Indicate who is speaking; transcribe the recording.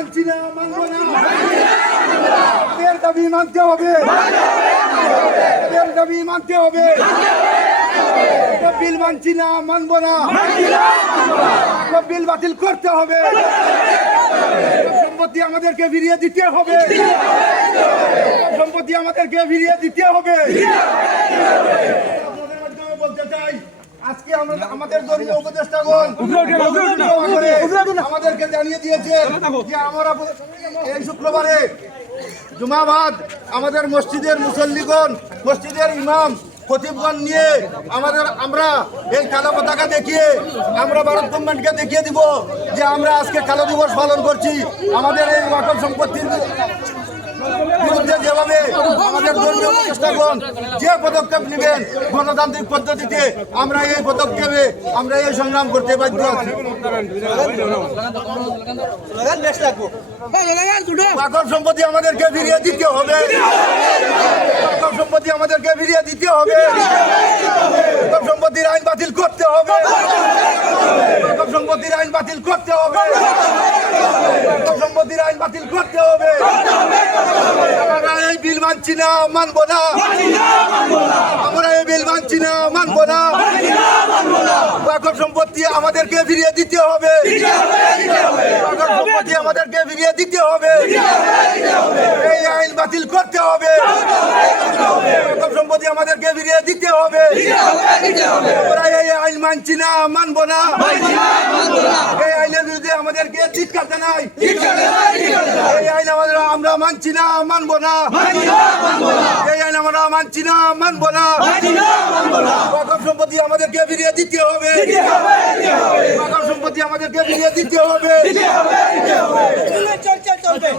Speaker 1: মানছি না, মানবো না। এদের দাবি মানতে হবে। এদের দাবি মানতে হবে। বিল মানছি না, মানবো না। বিল বাতিল করতে হবে। সম্পত্তি আমাদেরকে ফিরিয়ে দিতে হবে। সম্পত্তি আমাদেরকে ফিরিয়ে দিতে হবে। আমাদের উপদেষ্টাগণ আমাদেরকে জানিয়ে দিয়েছে যে আমরা এই শুক্রবারে জুমাবাদ আমাদের মসজিদের মুসল্লিগণ মসজিদের ইমাম খতিবগণ নিয়ে আমাদের আমরা এই কালো পতাকা দেখিয়ে আমরা ভারত গভর্নমেন্টকে দেখিয়ে দিব যে আমরা আজকে কালো দিবস পালন করছি। আমাদের এই ওয়াকফ সম্পত্তির যে পদক্ষেপ নেবেন গণতান্ত্রিক পদ্ধতিতে, আমরা এই পদক্ষেপে, আমরা এই সংগ্রাম করতে বাধ্য সম্পত্তি আমাদেরকে ফিরিয়ে দিতে হবে। সম্পত্তি আমাদেরকে ফিরিয়ে দিতে হবে। সম্পত্তির আইন বাতিল করতে হবে। সম্পত্তির আইন বাতিল করতে হবে। সম্পত্তির আইন বাতিল করতে হবে। মানছি না, মানবো না। আমরা এই বিল মানছি না, মানবো না। ওয়াকফ সম্পত্তি আমাদেরকে ফিরিয়ে দিতে হবে। ওয়াকফ সম্পত্তি আমাদেরকে ফিরিয়ে দিতে হবে। এই আইন বাতিল করতে হবে। ওয়াকফ সম্পত্তি আমাদেরকে ফিরিয়ে দিতে হবে। আমরা এই আইন মানছি না, মানবো না। এই আইনের বিরুদ্ধে আমাদেরকে চিৎকার জানাই। এই আইন আমরা আমরা মানছি না মানবো না। এই আইন আমরা মানছি না মানবো না। ওয়াকফ সম্পত্তি আমাদেরকে ফিরিয়ে দিতে হবে। ওয়াকফ সম্পত্তি আমাদেরকে ফিরিয়ে দিতে হবে।
Speaker 2: চলবে